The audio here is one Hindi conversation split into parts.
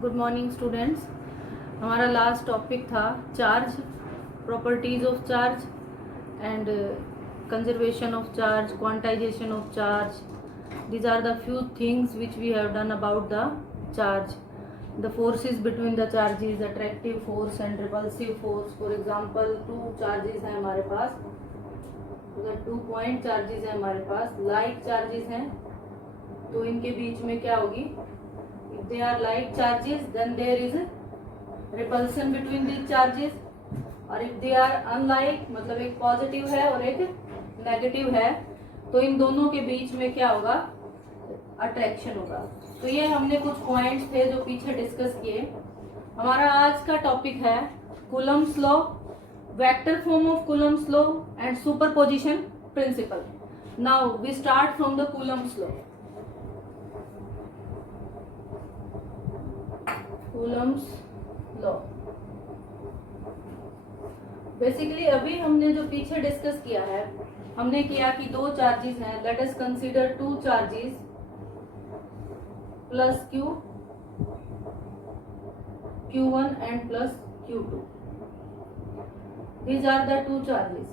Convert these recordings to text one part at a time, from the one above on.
Good morning students. हमारा लास्ट टॉपिक था charge, properties of charge and conservation of charge, quantization of charge. These are the few things which we have done about the charge. The forces between the charges, attractive force and repulsive force. For example, two charges हैं हमारे पास, अगर 2 पॉइंट चार्जेस हैं हमारे पास, लाइक चार्जेस हैं, तो इनके बीच में क्या होगी? If they are like charges, then there is repulsion between these charges. और if they are unlike, मतलब एक पॉजिटिव है और एक नेगेटिव है, तो इन दोनों के बीच में क्या होगा? अट्रैक्शन होगा. तो ये हमने कुछ पॉइंट्स थे जो पीछे डिस्कस किए. हमारा आज का टॉपिक है Coulomb's law, vector form of Coulomb's law and superposition principle. Now we start from the Coulomb's law. Coulomb's law basically अभी हमने जो पीछे डिस्कस किया है, हमने किया कि दो चार्जेस हैं. Late us consider two charges plus Q, Q1 and plus Q2. These are the two charges.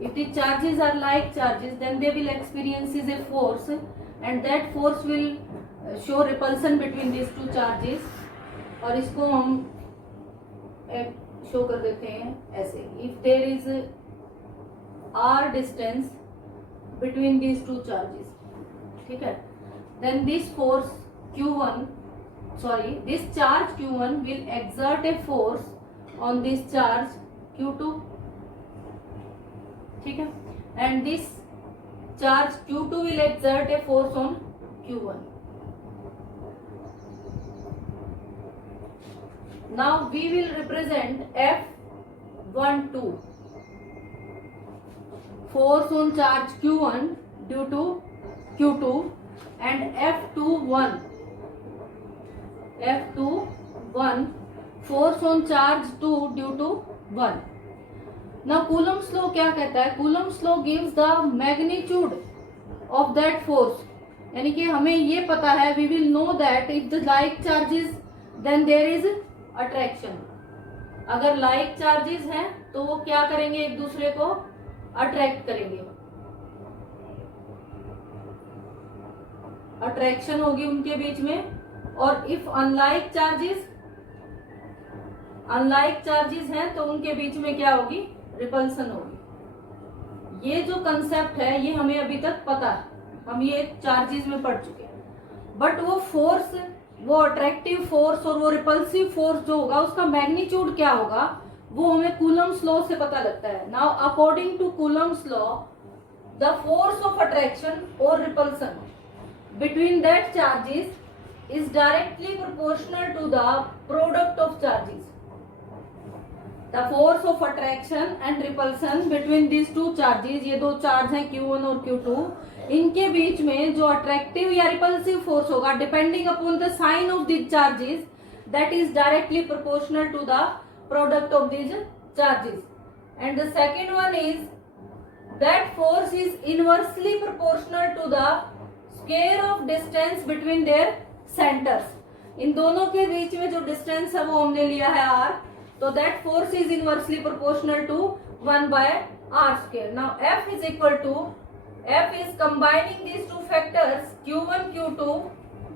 If the charges are like charges, then they will experience a force, and that force will show repulsion between these two charges. और इसको हम एक शो कर देते हैं ऐसे. If there is r distance between these two charges, ठीक है, then this force Q1, this charge Q1 will exert a force on this charge Q2, ठीक है, and this charge Q2 will exert a force on Q1. Now we will represent F12, force on charge Q1 due to Q2, and F21, force on charge 2 due to 1. Now Coulomb's law क्या कहता है? Coulomb's law gives the magnitude of that force. यानी कि हमें ये पता है, we will know that if the like charges, then there is attraction. अगर like charges हैं तो वो क्या करेंगे? एक दूसरे को अट्रैक्ट करेंगे, अट्रैक्शन होगी उनके बीच में. और इफ अनलाइक चार्जेस हैं तो उनके बीच में क्या होगी? रिपल्सन होगी. ये जो कंसेप्ट है ये हमें अभी तक पता है, हम ये चार्जेस में पढ़ चुके हैं. बट वो फोर्स, वो अट्रैक्टिव फोर्स और वो रिपल्सिव फोर्स जो होगा उसका मैग्नीट्यूड क्या होगा, वो हमें कूलम्स लॉ से पता लगता है. Now according to Coulomb's law, the force of attraction और repulsion between that charges is directly proportional to the product of charges. The force of attraction and repulsion between these two charges, ये दो चार्ज हैं Q1 और Q2, इनके बीच में जो अट्रैक्टिव या रिपल्सिव फोर्स होगा depending upon the sign of these charges, that is directly proportional to the product of these charges. And the second one is that force is inversely proportional to the square of distance between their centres. इन दोनों के बीच में जो डिस्टेंस है वो हमने लिया है r, तो that force is inversely proportional to 1/r². Now F is combining these two factors Q1 Q2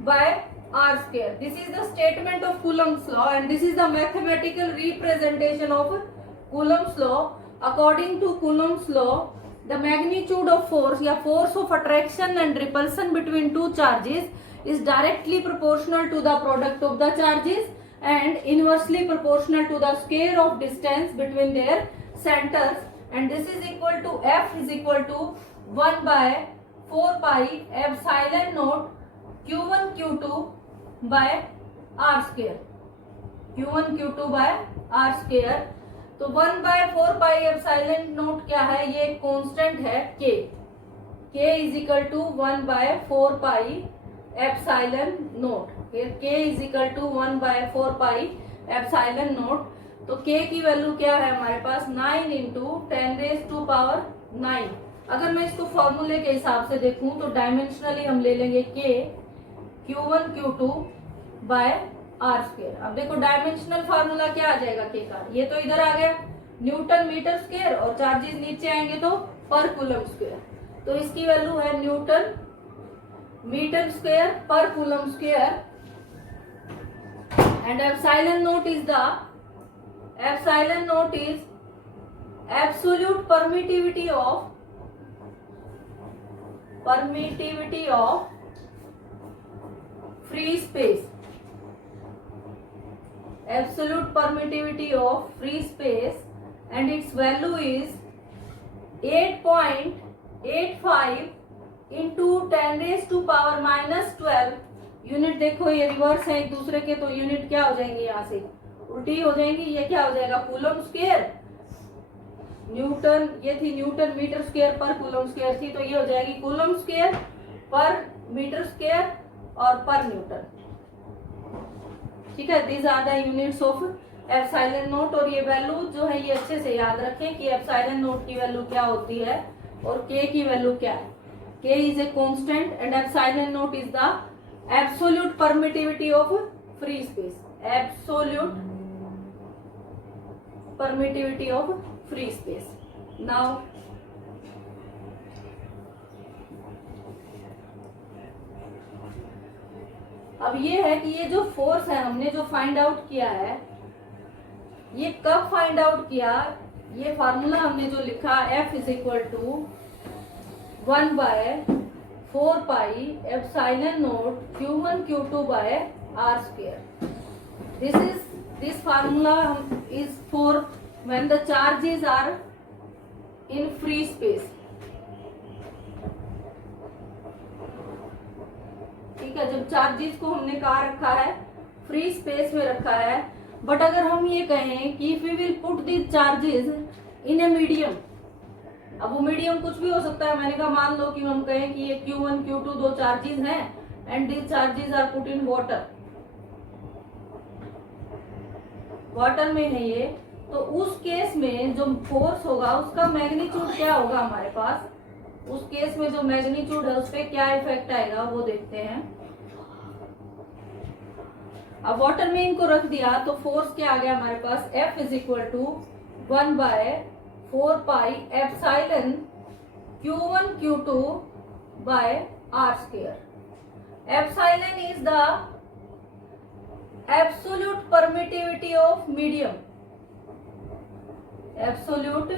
by r². This is the statement of Coulomb's law and this is the mathematical representation of Coulomb's law. According to Coulomb's law, the magnitude of force या force of attraction and repulsion between two charges is directly proportional to the product of the charges and inversely proportional to the square of distance between their centers, and this is equal to F is equal to 1/4 pi epsilon naught Q1 Q2 by r². Q1 Q2 by r². तो 1/4 पाई एप्सिलॉन नोट क्या है? ये कांस्टेंट है K. K is equal to 1/4 pi epsilon naught. फिर K is equal to 1/4 pi epsilon naught. तो K की वैल्यू क्या है हमारे पास? 9 इंटू 10⁻⁹. अगर मैं इसको फॉर्मूले के हिसाब से देखूं तो डायमेंशनली हम ले लेंगे K Q1 Q2 by are square. अब देखो डायमेंशनल फार्मूला क्या आ जाएगा के का, ये तो इधर आ गया न्यूटन मीटर स्क्वायर और चार्जेस नीचे आएंगे तो पर कूलम स्क्वायर, तो इसकी वैल्यू है न्यूटन मीटर स्क्वायर पर coulomb square. And epsilon note is absolute permittivity of free space, absolute permittivity of free space, and its value is 8.85 into 10 raised to power minus 12 unit. देखो ये रिवर्स है एक दूसरे के, तो यूनिट क्या हो जाएंगे, यहाँ से उल्टी हो जाएंगी। ये क्या हो जाएगा कूलम स्क्वायर, न्यूटन ये थी न्यूटन मीटर स्क्वायर पर कूलम स्क्वायर थी, तो ये हो जाएगी कूलम स्क्वायर पर मीटर स्क्वायर और पर न्यूटन। ठीक है, these are the units of epsilon naught. और ये वैल्यू जो है ये अच्छे से याद रखें कि एप्सिलॉन नोट की वैल्यू क्या होती है और के की वैल्यू क्या है। के is a constant and epsilon note is the absolute permittivity of free space, absolute permittivity of free space. Now अब ये है कि ये जो फोर्स है हमने जो फाइंड आउट किया है, ये कब फाइंड आउट किया, ये फार्मूला हमने जो लिखा F is equal to 1/4 pi epsilon naught Q1 Q2 by R square. This formula is for when the charges are in free space. ठीक है, जब चार्जेस को हमने कहा रखा है फ्री स्पेस में रखा है। बट अगर हम ये कहें कि if we will put this charges in a medium, अब वो मीडियम कुछ भी हो सकता है। मैंने कहा मान लो कि हम कहें कि ये Q1 Q2 दो चार्जेस हैं and this charges are put in water में है ये, तो उस केस में जो फोर्स होगा उसका मैग्नीट्यूड क्या होगा हमारे पास, उस केस में जो मैग्नीट्यूड है उस पर क्या इफेक्ट आएगा वो देखते हैं। अब वाटर में इनको रख दिया तो फोर्स क्या आ गया हमारे पास, F is equal to 1/4 pi epsilon Q1 Q2 by R square. Epsilon is the absolute permittivity of medium, absolute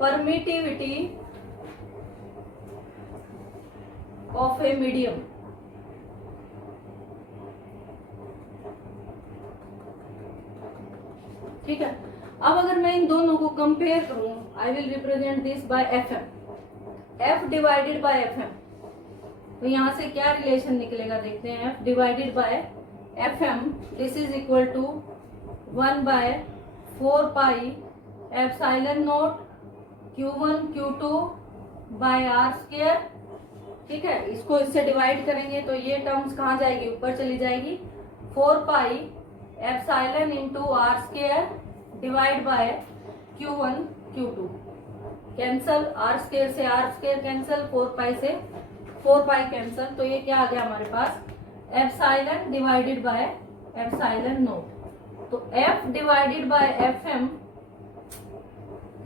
permittivity of a medium. ठीक है, अब अगर मैं इन दोनों को कंपेयर करूं, I will represent this by Fm, F divided by Fm। तो यहां से क्या रिलेशन निकलेगा देखते हैं। F divided by Fm this is equal to 1/4 pi epsilon naught Q1 Q2 by R square. ठीक है, इसको इससे डिवाइड करेंगे तो ये टर्म्स कहाँ जाएगी, ऊपर चली जाएगी। 4 pi epsilon into R square divide by Q1 Q2, cancel, R square से R स्क्वायर कैंसल, 4 पाई से 4 पाई कैंसल, तो ये क्या आ गया हमारे पास, epsilon divided by epsilon naught. तो F divided by Fm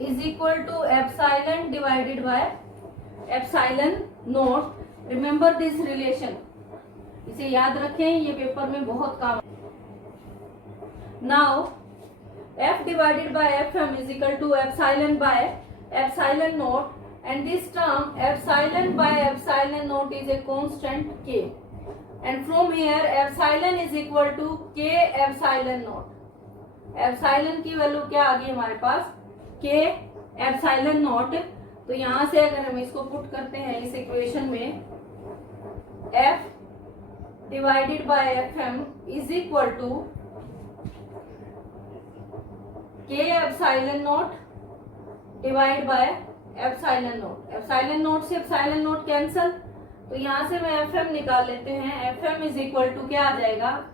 is equal to epsilon divided by epsilon naught. Remember this relation, इसे याद रखें, ये पेपर में बहुत काम। Now F divided by Fm is equal to epsilon by epsilon naught, and this term epsilon by epsilon naught is a constant K, and from here epsilon is equal to K epsilon naught। Epsilon की वैल्यू क्या आ गई हमारे पास, K epsilon naught। तो यहां से अगर हम इसको पुट करते हैं इस इक्वेशन में, F divided by Fm is equal to K epsilon naught divide by epsilon naught. Epsilon naught से एप्सिलॉन नोट कैंसल, तो यहां से मैं Fm निकाल लेते हैं। Fm इज इक्वल टू क्या आ जाएगा,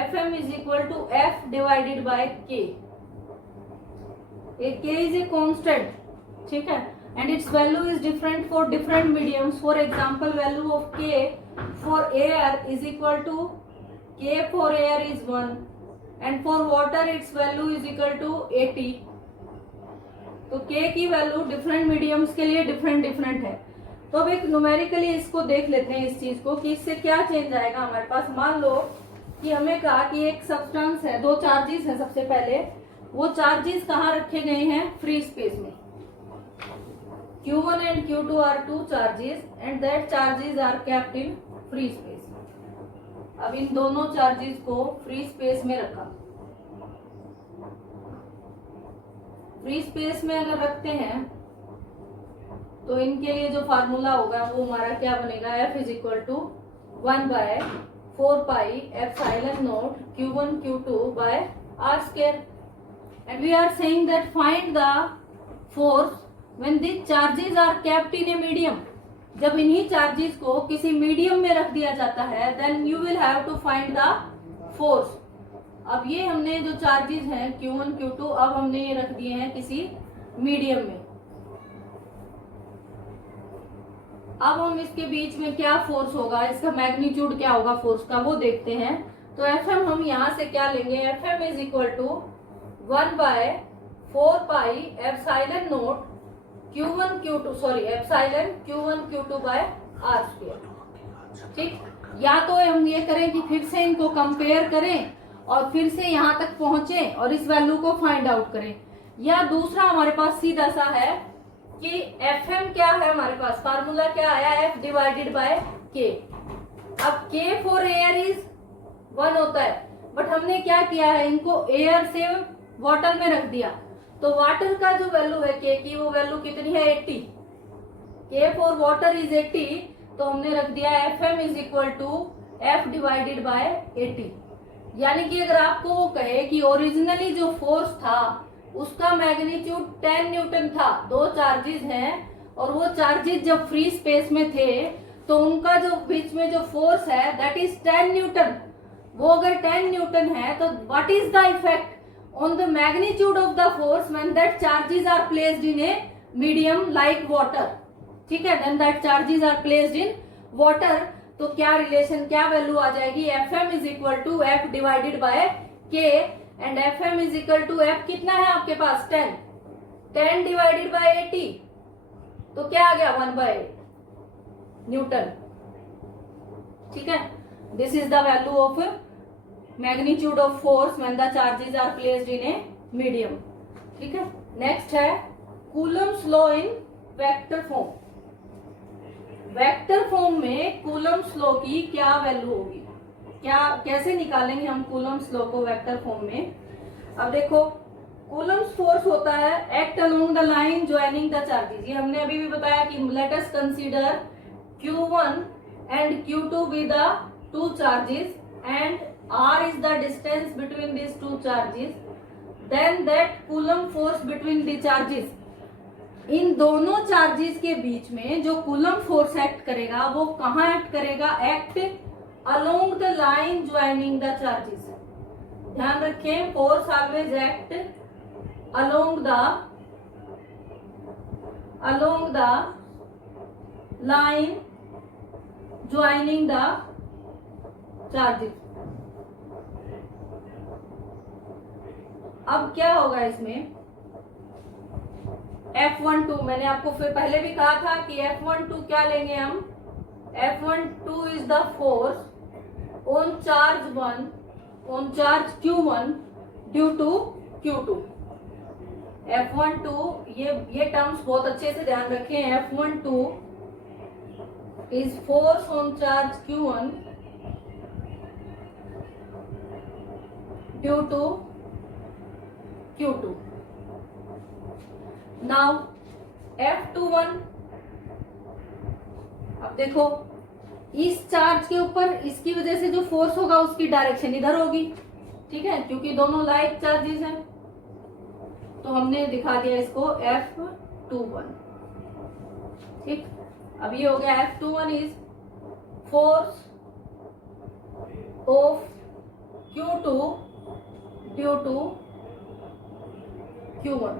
Fm is equal to F divided by K। K is a constant, ठीक है, and its value is different for different mediums. For example, value of K for air is equal to K for air is 1 and for water its value is equal to 80. तो K की वैल्यू डिफरेंट मीडियम्स के लिए डिफरेंट है। तो अब एक न्यूमेरिकली इसको देख लेते हैं इस चीज को कि इससे क्या चेंज आएगा हमारे पास। मान लो कि हमें कहा कि एक सब्सटेंस है, दो चार्जेस है। सबसे पहले वो चार्जेस कहाँ रखे गए हैं? फ्री स्पेस में। Q1 and Q2 are two charges and that charges are kept in free space. अब इन दोनों चार्जेस को फ्री स्पेस में रखा। फ्री स्पेस में अगर रखते हैं तो इनके लिए जो फार्मूला होगा वो हमारा क्या बनेगा? F is equal to 1/4 pi epsilon naught Q1 Q2 by R square. And we are saying that find the force when these charges are kept in a medium. जब इन्हीं चार्जेस को किसी मीडियम में रख दिया जाता है then you will have to find the force. अब ये हमने जो चार्जेस हैं Q1 Q2 अब हमने ये रख दिए हैं किसी मीडियम में। अब हम इसके बीच में क्या फोर्स होगा, इसका मैग्नीट्यूड क्या होगा फोर्स का, वो देखते हैं। तो Fm हम यहाँ से क्या लेंगे? Fm is equal to 1/4 pi epsilon naught Q1 Q2 by R square. ठीक, या तो हम ये करें कि फिर से इनको कंपेयर करें और फिर से यहाँ तक पहुंचे और इस वैल्यू को फाइंड आउट करें, या दूसरा हमारे पास सीधा सा है कि Fm क्या है हमारे पास, फार्मूला क्या आया? F divided by K। अब K फॉर एयर इज 1 होता है, बट हमने क्या किया है, इनको एयर से वाटर में रख दिया। तो वाटर का जो वैल्यू है K की, वो वैल्यू कितनी है? 80। K फॉर वाटर इज 80, तो हमने रख दिया Fm is equal to F divided by 80। यानी कि अगर आपको वो कहे कि ओरिजिनली जो फोर्स था उसका मैग्नीट्यूड 10 न्यूटन था, दो चार्जेस हैं और वो चार्जेस जब फ्री स्पेस में थे तो उनका जो बीच में जो फोर्स है दैट इज 10 न्यूटन। वो अगर 10 न्यूटन है तो what is the effect on the magnitude of the force when that charges are placed in a medium like water? ठीक है, then that charges are placed in water। तो क्या रिलेशन, क्या वैल्यू आ जाएगी? Fm is equal to F divided by K and Fm is equal to F कितना है आपके पास? 10 डिवाइडेड बाय 80, तो क्या आ गया? 1/8 न्यूटन। ठीक है, this is the value of magnitude of force when the charges are placed in a medium. ठीक है, नेक्स्ट है Coulomb's law in vector form. Vector form में कूलम्स लॉ की क्या वैल्यू होगी, क्या कैसे निकालेंगे हम कूलम्स लॉ को वेक्टर फॉर्म में? अब देखो, कूलम्स फोर्स होता है act along the line joining the charges. ये हमने अभी भी बताया कि let us consider Q1 and Q2 with the two charges and R is the distance between these two charges, then that coulomb force between the charges, इन दोनों चार्जेस के बीच में जो कूलम फोर्स एक्ट करेगा वो कहाँ एक्ट करेगा? Act along the line joining the charges. ध्यान रखें, force always act along the line joining the charges. अब क्या होगा इसमें? F12, मैंने आपको फिर पहले भी कहा था कि F12 क्या लेंगे हम? F12 is the force on charge Q1 due to Q2। F12, ये टर्म्स बहुत अच्छे से ध्यान रखें। F12 is force on charge Q1 due to Q2। Now F21, अब देखो इस चार्ज के ऊपर इसकी वजह से जो फोर्स होगा उसकी डायरेक्शन इधर होगी। ठीक है, क्योंकि दोनों लाइक चार्जेस हैं, तो हमने दिखा दिया इसको F21। ठीक, अब ये हो गया F21 is force of Q2 due to Q1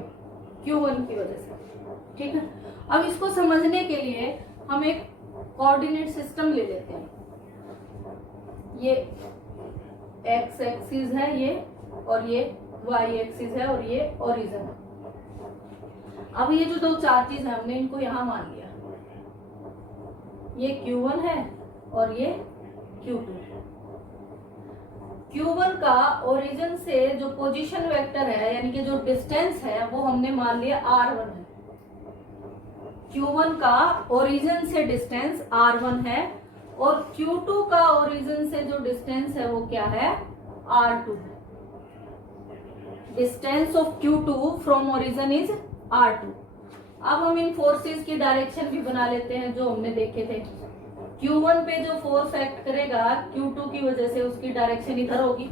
की वजह से। ठीक है, अब इसको समझने के लिए हम एक कोऑर्डिनेट सिस्टम ले लेते हैं। ये एक्स एक्सिस है ये, और ये वाई एक्सिस है, और ये ओरिजिन है। अब ये जो दो चार्जेस है हमने इनको यहां मान लिया, ये Q1 है और ये Q2। Q1 का ओरिजिन से जो पोजीशन वेक्टर है यानी कि जो डिस्टेंस है वो हमने मान लिया R1 है। Q1 का ओरिजिन से डिस्टेंस R1 है और Q2 का ओरिजिन से जो डिस्टेंस है वो क्या है, R2 है। Distance of Q2 from origin is R2। अब हम इन फोर्सेस की डायरेक्शन भी बना लेते हैं जो हमने देखे थे। Q1 पे जो फोर्स एक्ट करेगा Q2 की वजह से उसकी डायरेक्शन इधर होगी,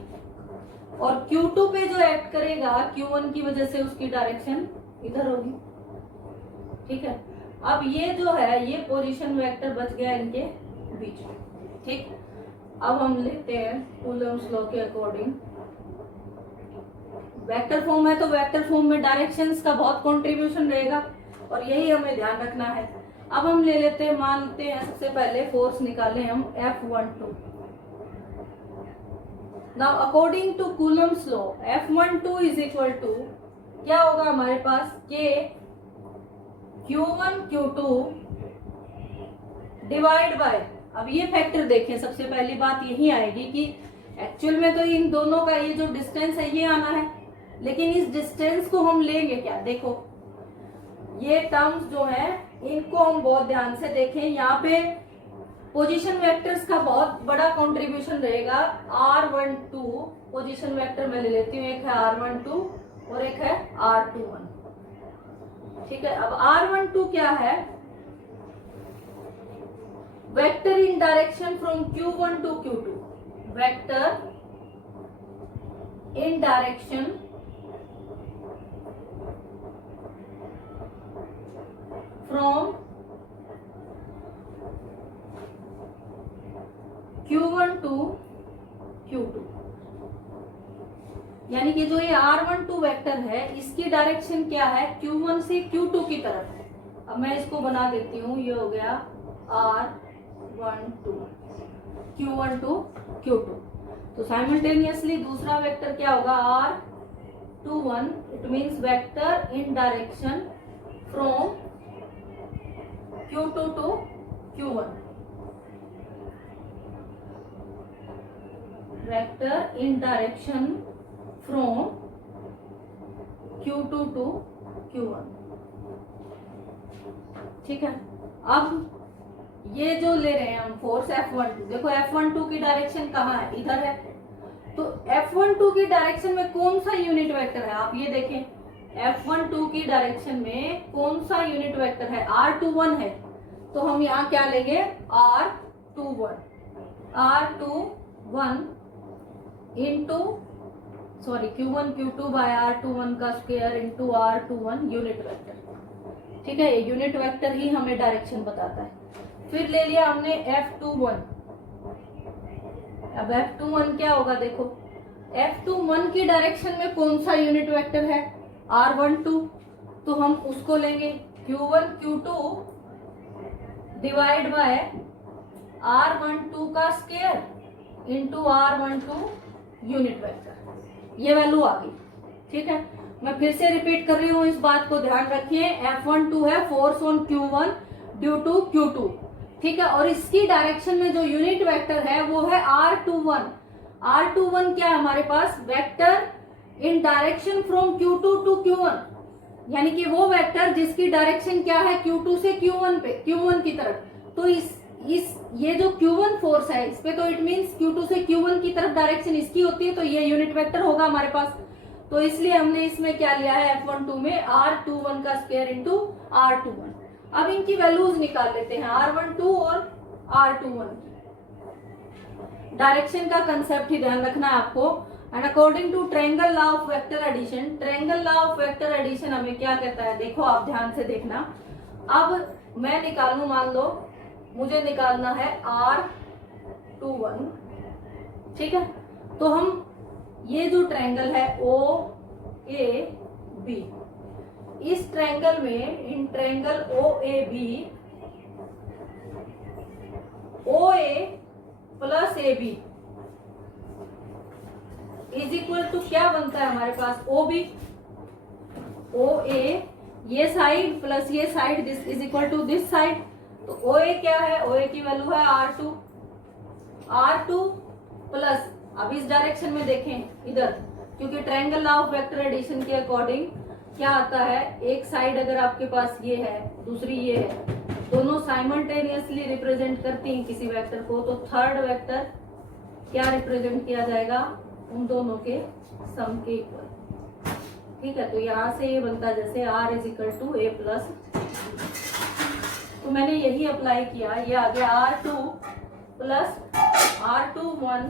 और Q2 पे जो एक्ट करेगा Q1 की वजह से उसकी डायरेक्शन इधर होगी। ठीक है, अब ये जो है ये पोजीशन वेक्टर बच गया इनके बीच में। ठीक, अब हम लेते हैं कूलम्स लॉ के अकॉर्डिंग। वेक्टर फॉर्म है तो वेक्टर फॉर्म में डायरेक्शंस का बहुत कंट्रीब्यूशन रहेगा और यही हमें ध्यान रखना है। अब हम ले लेते हैं, मानते हैं सबसे पहले फोर्स निकालें हम F12। Now according to Coulomb's law F12 is equal to क्या होगा हमारे पास, K Q1 Q2 divide by, अब ये फैक्टर देखें, सबसे पहली बात यही आएगी कि एक्चुअल में तो इन दोनों का ये जो डिस्टेंस है ये आना है, लेकिन इस डिस्टेंस को हम लेंगे क्या, देखो ये टर्म्स जो है इनको हम बहुत ध्यान से देखें। यहाँ पे पोजीशन वेक्टर्स का बहुत बड़ा कंट्रीब्यूशन रहेगा। R12 पोजीशन वेक्टर मैं ले लेती हूँ, एक है R12 और एक है R21। ठीक है, अब R12 क्या है, vector in direction from Q1 to Q2, vector in direction from Q1 to Q2, यानी कि जो ये R12 वेक्टर है इसकी डायरेक्शन क्या है, Q1 से Q2 की तरफ है। अब मैं इसको बना देती हूँ, ये हो गया R12 Q1 टू Q2। तो साइमल्टेनियसली दूसरा वेक्टर क्या होगा, R21, it means vector in direction from Q2 to Q1, vector in direction from Q2 to Q1। ठीक है, अब ये जो ले रहे हैं हम फोर्स F12, देखो F12 की डायरेक्शन कहाँ है, इधर है। तो F12 की डायरेक्शन में कौन सा यूनिट वेक्टर है, आप ये देखें F12 की डायरेक्शन में कौन सा यूनिट वेक्टर है, R21 है। तो हम यहाँ क्या लेंगे, R21 into Q1 Q2 bye R21 का square into R21 unit vector. ठीक है, ये यूनिट वेक्टर ही हमें डायरेक्शन बताता है। फिर ले लिया हमने F21। अब F21 क्या होगा, देखो F21 की डायरेक्शन में कौन सा यूनिट वेक्टर है, R12, तो हम उसको लेंगे Q1 Q2 divide by R12 का square into R12 unit vector, ये वैल्यू आ गई। ठीक है, मैं फिर से रिपीट कर रही हूँ, इस बात को ध्यान रखिए। F12 है force on Q1 due to Q2। ठीक है, और इसकी डायरेक्शन में जो यूनिट वेक्टर है वो है R21। R21 क्या है हमारे पास, vector in direction from Q2 to Q1, यानी कि वो वेक्टर जिसकी डायरेक्शन क्या है, Q2 से Q1 पे, Q1 की तरफ। तो ये जो Q1 फोर्स है इस पे, तो इट मींस Q2 से Q1 की तरफ डायरेक्शन इसकी होती है, तो ये यूनिट वेक्टर होगा हमारे पास। तो इसलिए हमने इसमें क्या लिया है, F12 में R21 का स्क्वायर इंटू R21। अब इनकी वैल्यूज निकाल लेते हैं, R12 और R21 की। डायरेक्शन का कंसेप्ट ही ध्यान रखना है आपको। And according to triangle law of vector addition, triangle law of vector addition हमें क्या कहता है, देखो आप ध्यान से देखना। अब मैं निकालूं, मान लो मुझे निकालना है R21। ठीक है, तो हम ये जो ट्रायंगल है OAB, इस ट्रायंगल में, in triangle OAB, OA plus AB is equal to क्या बनता है हमारे पास, ओ बी, ओ ए ये साइड प्लस ये side, this is equal to this side. तो ओ ए क्या है, ओ ए की वैल्यू है R2, R2 प्लस, अब इस डायरेक्शन में देखें इधर, क्योंकि triangle law of vector addition के अकॉर्डिंग क्या आता है, एक साइड अगर आपके पास ये है दूसरी ये है, दोनों साइमल्टेनियसली रिप्रेजेंट करती हैं किसी वेक्टर को, तो थर्ड वेक्टर क्या रिप्रेजेंट किया जाएगा, उन दोनों के सम के इक्वल। ठीक है, तो यहां से ये बनता है जैसे R is equal to A plus, तो मैंने यही अप्लाई किया, ये आ गया R2 plus R21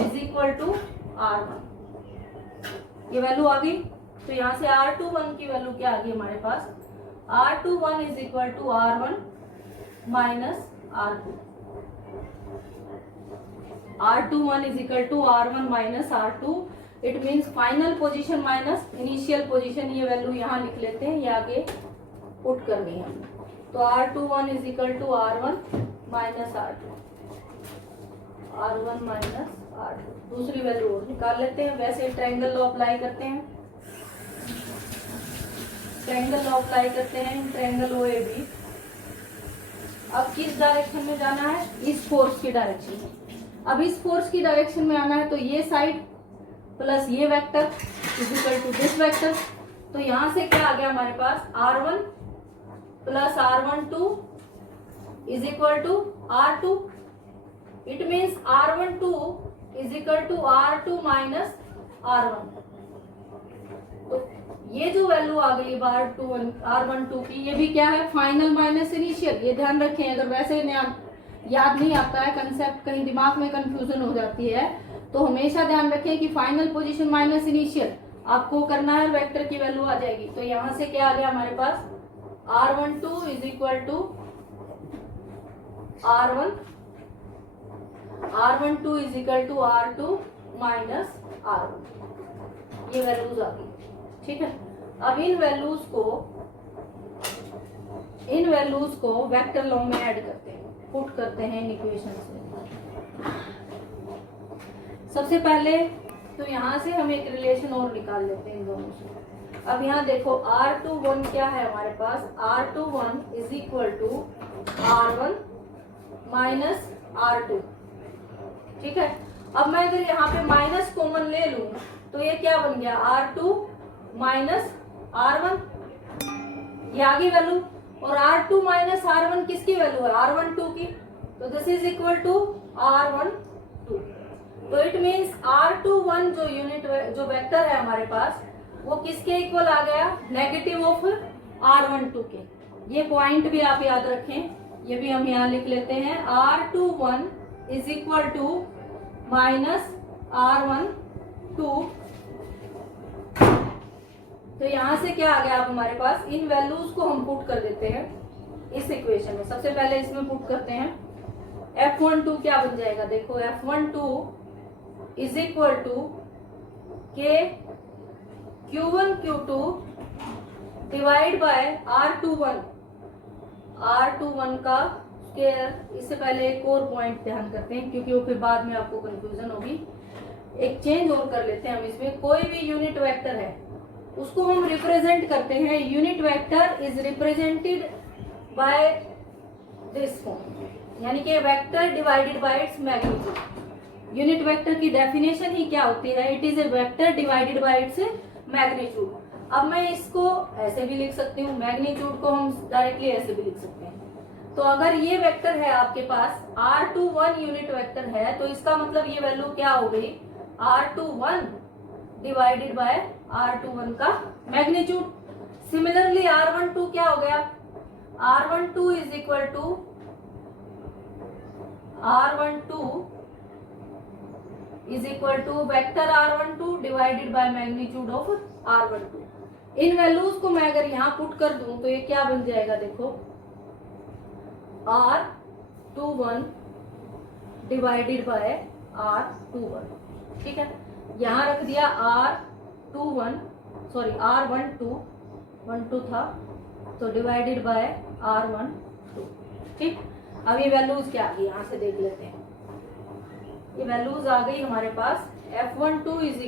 is equal to R1, ये वैल्यू आ गई। तो यहाँ से R21 की वैल्यू क्या आ गई हमारे पास, R21 is equal to R1 minus R2, R21 is equal to R1 minus R2, it means final position minus initial position, ये वैल्यू यहाँ लिख लेते हैं, ये आगे पुट करनी है। तो R21 is equal to R1 minus R2, R1 minus R2, दूसरी वैल्यू और निकाल लेते हैं। वैसे ट्रायंगल लॉ अप्लाई करते हैं, ट्रायंगल लॉ अप्लाई करते हैं, ट्रायंगल OAB। अब किस डायरेक्शन में जाना है, इस फोर्स की डायरेक्शन में। अब इस फोर्स की डायरेक्शन में आना है तो ये साइड प्लस ये vector is equal to this vector. तो यहां से क्या आ गया हमारे पास, R1 plus R12 is equal to R2, it means R12 is equal to R2 minus R1। तो ये जो वैल्यू आ गई R12 की, ये भी क्या है, फाइनल माइनस इनिशियल। ये ध्यान रखें, अगर वैसे याद नहीं आता है कंसेप्ट, कहीं दिमाग में कंफ्यूजन हो जाती है, तो हमेशा ध्यान रखें कि फाइनल पोजीशन माइनस इनिशियल आपको करना है, वेक्टर की वैल्यू आ जाएगी। तो यहां से क्या आ गया हमारे पास, R12 is equal to R1, R12 is equal to R2 minus R1, ये वैल्यूज आ गई। ठीक है, अब इन वैल्यूज को वेक्टर लॉ में ऐड करते हैं, पुट करते हैं इन इक्वेशंस में। सबसे पहले तो यहां से हम एक रिलेशन और निकाल लेते हैं इन दोनों से। अब यहाँ देखो R21 क्या है हमारे पास, R21 is equal to R1 minus R2। ठीक है, अब मैं अगर यहाँ पे माइनस कॉमन ले लूं तो ये क्या बन गया, R2 माइनस R1, ये आ गई वैल्यू। और R2 माइनस R1 किसकी वैल्यू है, R12 की, तो this is equal to R12। तो इट मीन्स R21 जो वेक्टर है हमारे पास, वो किसके इक्वल आ गया, नेगेटिव ऑफ R12 के। ये पॉइंट भी आप याद रखें, ये भी हम यहाँ लिख लेते हैं, R21 is equal to minus R12। तो यहां से क्या आ गया आप हमारे पास, इन वैल्यूज को हम पुट कर देते हैं इस इक्वेशन में। सबसे पहले इसमें पुट करते हैं, F12 क्या बन जाएगा, देखो F12 इज इक्वल टू के Q1 Q2 divide by R21, R21 का स्क्वायर। इससे पहले एक और पॉइंट ध्यान करते हैं, क्योंकि वो फिर बाद में आपको कंफ्यूजन होगी। एक चेंज और कर लेते हैं हम इसमें, कोई भी यूनिट वेक्टर है उसको हम रिप्रेजेंट करते हैं, unit vector is represented by this form, यानी कि vector divided by its magnitude. Unit vector की डेफिनेशन ही क्या होती है, it is a vector divided by its magnitude. अब मैं इसको ऐसे भी लिख सकती हूँ, मैग्नीट्यूड को हम डायरेक्टली ऐसे भी लिख सकते हैं। तो अगर ये वेक्टर है आपके पास, R21 यूनिट वेक्टर है, तो इसका मतलब ये वैल्यू क्या हो गई, R21 डिवाइडेड बाय R21 का मैग्नीट्यूड। सिमिलरली R12 क्या हो गया, R12 is equal to vector R12 divided by magnitude of R12। इन वैल्यूज को मैं अगर यहाँ पुट कर दूं तो ये क्या बन जाएगा, देखो R21 डिवाइडेड बाय R21। ठीक है, यहां रख दिया R12 था, तो डिवाइडेड बाय R12। ठीक, अब ये वैल्यूज क्या आ गई, यहां से देख लेते हैं। ये वैल्यूज आ गई हमारे पास F12 इज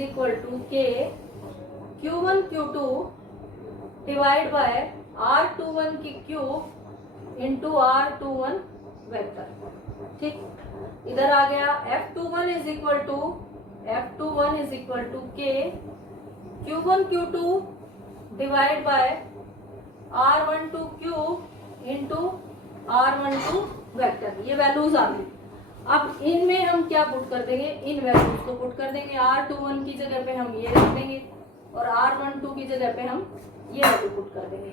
इक्वल टू के Q1 Q2 divide by R21 की क्यूब इंटू R21 वेक्टर। ठीक, इधर आ गया F21 इज इक्वल टू के Q1 Q2 divide by R12 cube into R12 vector. ये वैल्यूज आ गई। अब इनमें हम क्या पुट कर देंगे, इन वैल्यूज को पुट कर देंगे। R21 की जगह पे हम ये रख देंगे और R12 की जगह पे हम ये वैल्यू पुट कर देंगे।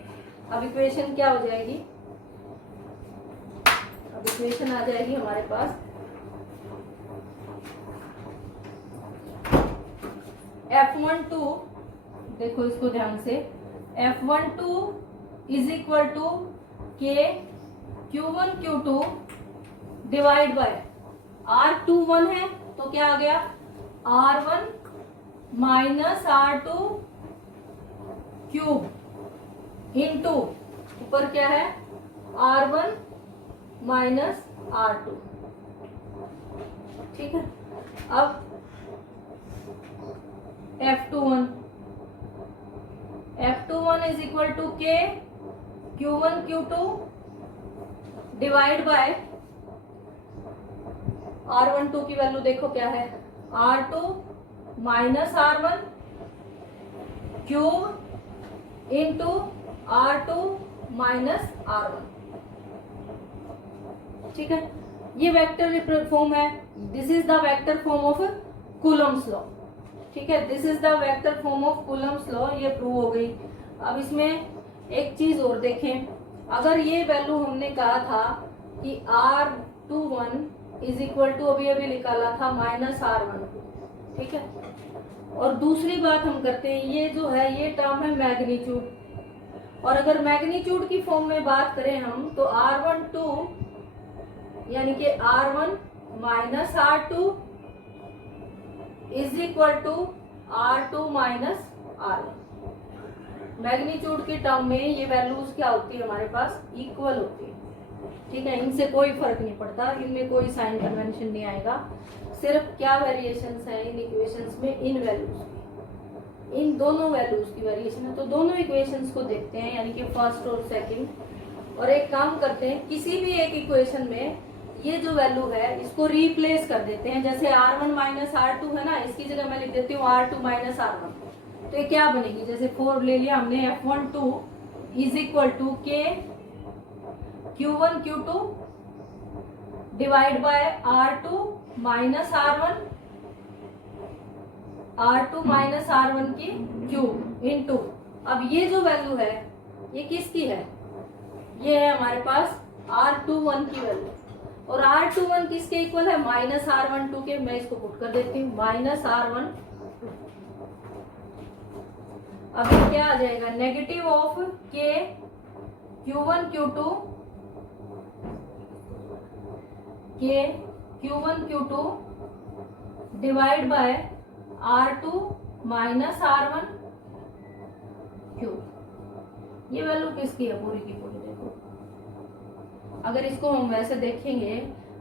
अब इक्वेशन क्या हो जाएगी, अब इक्वेशन आ जाएगी हमारे पास F12, देखो इसको ध्यान से, F12 इज इक्वल टू के Q1 Q2 divide by R21 है तो क्या आ गया R1 minus R2 cube into ऊपर क्या है R1 माइनस R2। ठीक है, अब F21 इज इक्वल टू के Q1 Q2 divide by R12 की वैल्यू देखो क्या है R2 minus R1 cube into R2 minus R1। ठीक है, ये वेक्टर फॉर्म है। This is the vector form of Coulomb's law. ठीक है, this is the vector form of Coulomb's law, ये प्रूव हो गई। अब इसमें एक चीज और देखें, अगर ये वैल्यू हमने कहा था कि R21 इज इक्वल टू अभी अभी निकाला था माइनस R12। ठीक है, और दूसरी बात हम करते हैं, ये जो है ये टर्म है मैग्नीट्यूड, और अगर मैग्नीट्यूड की फॉर्म में बात करें हम तो R12 यानी कि R1 minus R2 is equal to R2 minus R1। Magnitude के टर्म में ये वैल्यूज क्या होती है हमारे पास, इक्वल होती है। ठीक है, इनसे कोई फर्क नहीं पड़ता, इनमें कोई साइन कन्वेंशन नहीं आएगा। सिर्फ क्या वेरिएशंस है इन इक्वेशंस में, इन वैल्यूज की, इन दोनों वैल्यूज की वेरिएशन है। तो दोनों इक्वेशंस को देखते हैं, यानी कि फर्स्ट और सेकंड, और एक काम करते हैं, किसी भी एक इक्वेशन में ये जो वैल्यू है इसको रिप्लेस कर देते हैं। जैसे R1 माइनस R2 है ना, इसकी जगह मैं लिख देती हूँ R2 माइनस R1। तो ये क्या बनेगी, जैसे 4 ले लिया हमने, F12 इज इक्वल टू के Q1 Q2 divide by R2 minus R1 की क्यूब इंटू, अब ये जो वैल्यू है ये किसकी है, ये है हमारे पास R21 की वैल्यू, और R21 किसके इक्वल है, माइनस R12 के। मैं इसको पुट कर देती हूँ माइनस R1। अब ये क्या आ जाएगा, नेगेटिव ऑफ के Q1 Q2 divide by R2 minus R1 cube. ये वैल्यू किसकी है, पूरी की पूरी देखो। अगर इसको हम वैसे देखेंगे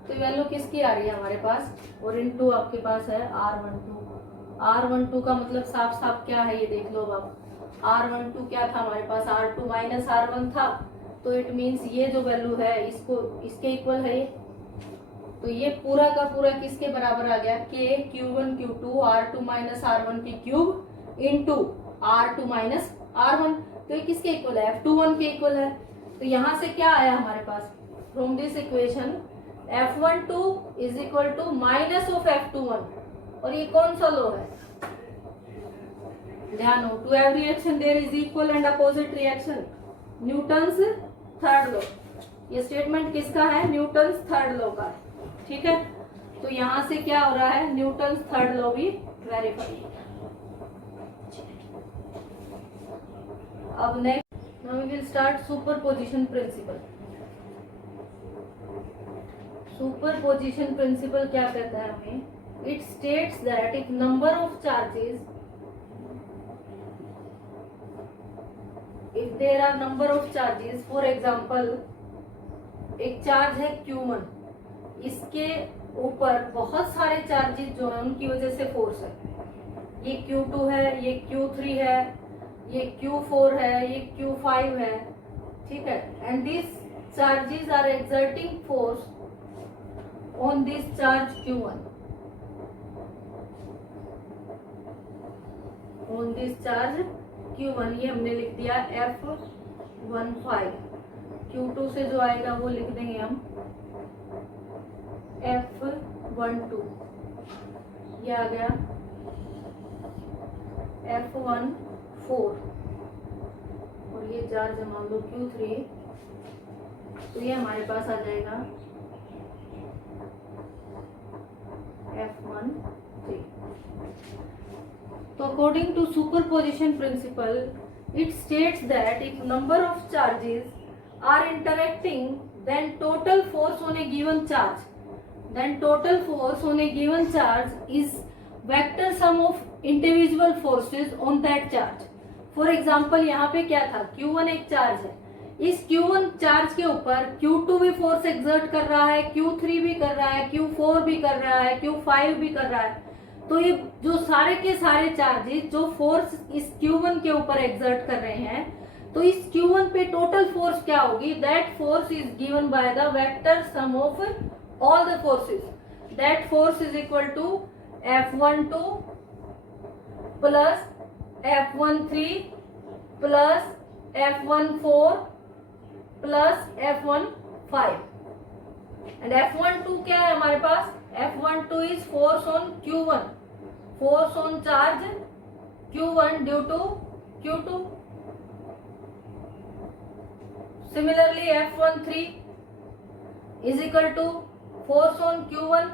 तो वैल्यू किसकी आ रही है हमारे पास, और इनटू आपके पास है R12 का मतलब साफ साफ क्या है ये देख लो। अब R12 क्या था हमारे पास, R2 माइनस R1 था, तो इट मीन्स ये जो वैल्यू है इसको इसके इक्वल है ये। तो ये पूरा का पूरा किसके बराबर आ गया, के Q1 Q2 R2 minus R1 की cube into R2 minus R1। तो ये किसके इक्वल है, F21 के इक्वल है। तो यहां से क्या आया हमारे पास, from this equation F12 is equal to minus of F21, और ये कौन सा लॉ है, ध्यान हो, to every reaction there is equal and opposite reaction, Newton's third law. ये स्टेटमेंट किसका है, न्यूटन्स थर्ड लॉ का है। ठीक है, तो यहां से क्या हो रहा है, न्यूटन्स थर्ड लॉ भी वेरीफाई है। अब next now we will start superposition principle. Superposition principle क्या कहता है हमें, it states that if number of charges, if there are number of charges, for example एक चार्ज है Q1, इसके ऊपर बहुत सारे चार्जेस जो है उनकी वजह से फोर्स है। ये Q2 है, ये Q3 है, ये Q4 है, ये Q5 है, ठीक है। And this charges are exerting force on this charge Q1, on this charge Q1। ये हमने लिख दिया F15। Q2 से जो आएगा वो लिख देंगे हम F12। ये आ गया F14 और ये चार्ज मान लो Q3, तो ये हमारे पास आ जाएगा F13। तो according to superposition principle, it states that if number of charges are interacting, then total force on a given charge is vector sum of individual forces on that charge। For example, यहाँ पे क्या था, Q1 एक चार्ज है, इस Q1 चार्ज के ऊपर Q2 भी फोर्स एक्सर्ट कर रहा है, Q3 भी कर रहा है, Q4 भी कर रहा है, Q5 भी कर रहा है। तो ये जो सारे के सारे चार्जेस जो फोर्स इस Q1 के ऊपर एक्सर्ट कर रहे हैं, तो इस Q1 पे टोटल फोर्स क्या होगी, that force is given by the vector sum of all the forces. That force is equal to F12 plus F13 plus F14 plus F15। And F12 क्या है हमारे पास, F12 is force on Q1, force on charge Q1 due to Q2। Similarly F13 is equal to force on Q1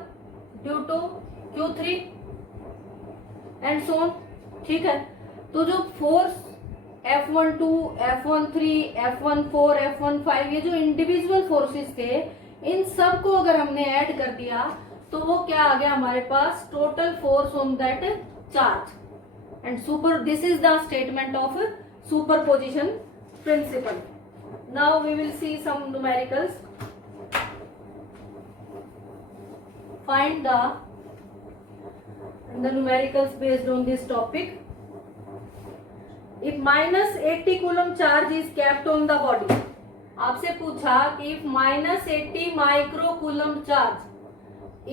due to Q3 and so on, ठीक है। तो जो force F12, F13, F14, F15 ये जो इंडिविजुअल फोर्सेस थे, इन सब को अगर हमने ऐड कर दिया तो वो क्या आ गया हमारे पास, total force on that charge. And this is the statement of superposition principle. Now we will see some numericals. Find the numericals based on this topic. If minus 80 coulomb charge is kept on the body, आपसे पूछा कि if minus 80 micro coulomb charge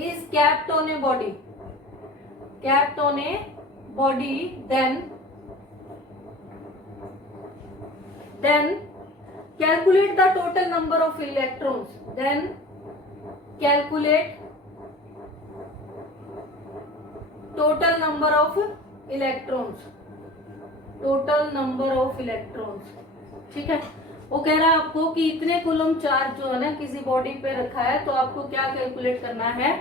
is kept on a body, then calculate the total number of electrons. Then calculate total number of electrons, ठीक है। वो कह रहा है आपको कि इतने कूलम चार्ज जो है ना किसी बॉडी पे रखा है, तो आपको क्या कैलकुलेट करना है,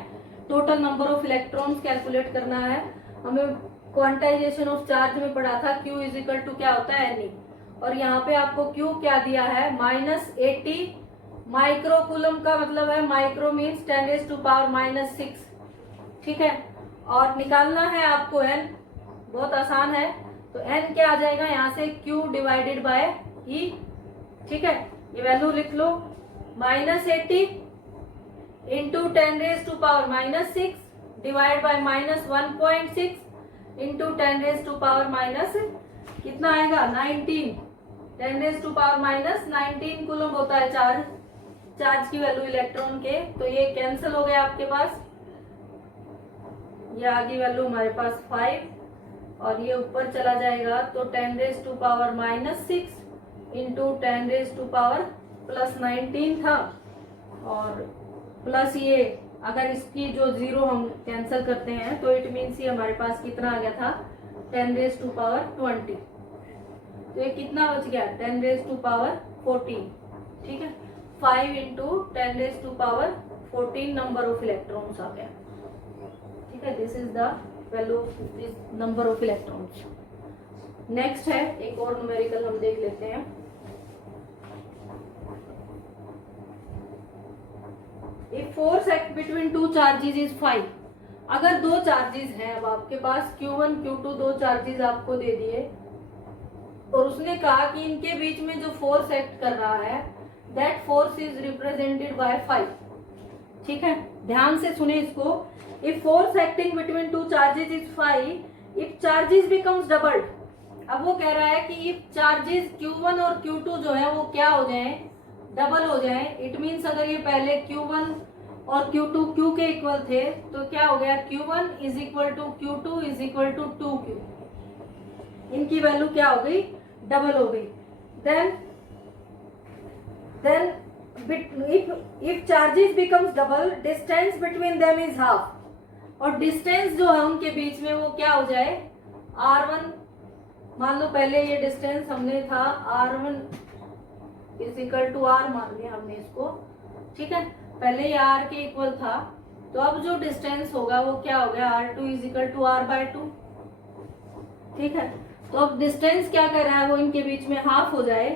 total number of electrons calculate करना है। हमें क्वांटाइजेशन ऑफ चार्ज में पढ़ा था Q इज इक्वल टू क्या होता है Ne, और यहाँ पे आपको Q क्या दिया है, -80 माइक्रो कूलम का मतलब है, माइक्रो मीन्स 10⁻⁻⁶, ठीक है। और निकालना है आपको N, बहुत आसान है। तो N क्या आ जाएगा यहाँ से, Q डिवाइडेड बाय E, ठीक है। ये वैल्यू लिख लो, -80 इंटू 10⁻⁻⁶ डिवाइड बाय -1.6 इंटू 10⁻⁻, कितना आएगा 19, 10⁻⁻19 कूलम होता है चार्ज की वैल्यू इलेक्ट्रॉन के। तो ये कैंसिल हो गया आपके पास, ये आगे वैल्यू हमारे पास 5 और ये ऊपर चला जाएगा, तो 10⁻⁻6 इंटू 10⁻⁻19 था, और प्लस ये अगर इसकी जो जीरो हम कैंसिल करते हैं तो इट मीन्स ये हमारे पास कितना आ गया था, 10⁻20। तो ये कितना बच गया, 10⁻14, ठीक है। 5 इंटू 10⁻14 नंबर ऑफ इलेक्ट्रॉन्स आ गया, ठीक है। This is the value of this number of electrons. Next है एक और न्यूमेरिकल हम देख लेते हैं। If force act between two charges is 5, अगर दो चार्जेस हैं, अब आपके पास Q1 Q2 दो चार्जेस आपको दे दिए, और उसने कहा कि इनके बीच में जो फोर्स एक्ट कर रहा है that force is represented by 5, ठीक है। ध्यान से सुने इसको। If force acting between two charges is 5, if charges becomes doubled. अब वो कह रहा है कि इफ चार्जेस Q1 और Q2 जो है वो क्या हो जाए, डबल हो जाए। इट मीन्स अगर ये पहले Q1 और Q2 Q के इक्वल थे तो क्या हो गया, Q1 is equal to Q2 is equal to 2Q। इनकी वैल्यू क्या हो गई, डबल हो गई। Then if charges becomes double, distance between them is half। और डिस्टेंस जो है उनके बीच में वो क्या हो जाए, R1। मान लो पहले ये डिस्टेंस हमने था R1 is equal to R मान लिया हमने इसको, ठीक है, पहले ये R के इक्वल था। तो अब जो डिस्टेंस होगा वो क्या हो गया, R2 is equal to R/2, ठीक है। तो अब डिस्टेंस क्या कर रहा है, वो इनके बीच में हाफ हो जाए।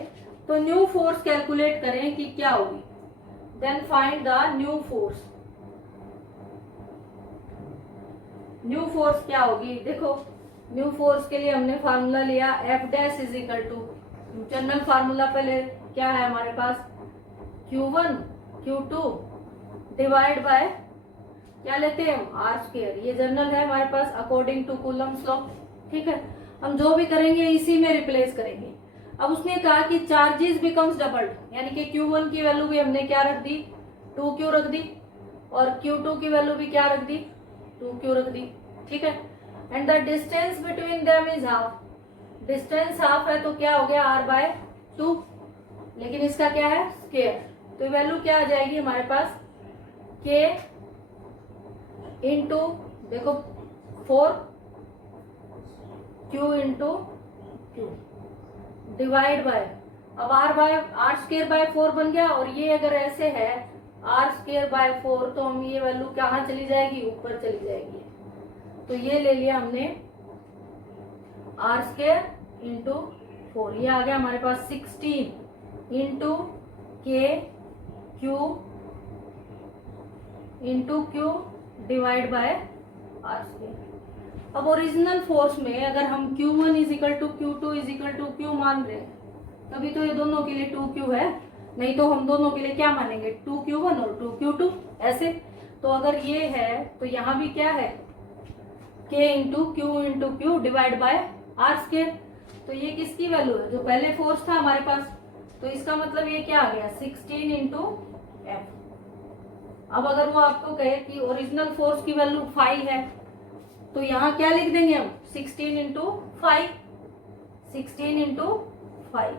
तो न्यू फोर्स कैलकुलेट करें कि क्या होगी। Then find the new force. New force क्या होगी, देखो न्यू फोर्स के लिए हमने फार्मूला लिया F' is equal to, general formula पहले क्या है हमारे पास, Q1 Q2 डिवाइड बाय क्या लेते हैं हम, R²। ये जनरल है हमारे पास अकॉर्डिंग टू कूलम्स लॉ, ठीक है। हम जो भी करेंगे इसी में रिप्लेस करेंगे। अब उसने कहा कि चार्जेस बिकम्स डबल्ड, यानी कि Q1 की वैल्यू भी हमने क्या रख दी, 2Q रख दी, और Q2 की वैल्यू भी क्या रख दी, 2Q रख दी, ठीक है। And the distance between them is half. Distance half है तो क्या हो गया, R/2, लेकिन इसका क्या है, स्क्वायर। तो वैल्यू क्या आ जाएगी हमारे पास, K इंटू देखो 4Q into Q divide bye, अब R²/4 बन गया। और ये अगर ऐसे है R²/4 तो हम ये वैल्यू कहाँ चली जाएगी, ऊपर चली जाएगी। तो ये ले लिया हमने R² इंटू 4, ये आ गया हमारे पास 16 into Q into Q divide by R²। अब ओरिजिनल फोर्स में अगर हम Q1 is equal to Q2 is equal to Q मान रहे हैं, तभी तो ये दोनों के लिए 2Q है, नहीं तो हम दोनों के लिए क्या मानेंगे, 2Q1 और 2Q2 ऐसे। तो अगर ये है तो यहाँ भी क्या है, K into Q divide by R²। तो ये किसकी वैल्यू है, जो पहले फोर्स था हमारे पास। तो इसका मतलब ये क्या आ गया, 16 इंटू F। अब अगर वो आपको कहे कि ओरिजिनल फोर्स की वैल्यू 5 है तो यहाँ क्या लिख देंगे हम, 16 इंटू 5, 16 इंटू 5।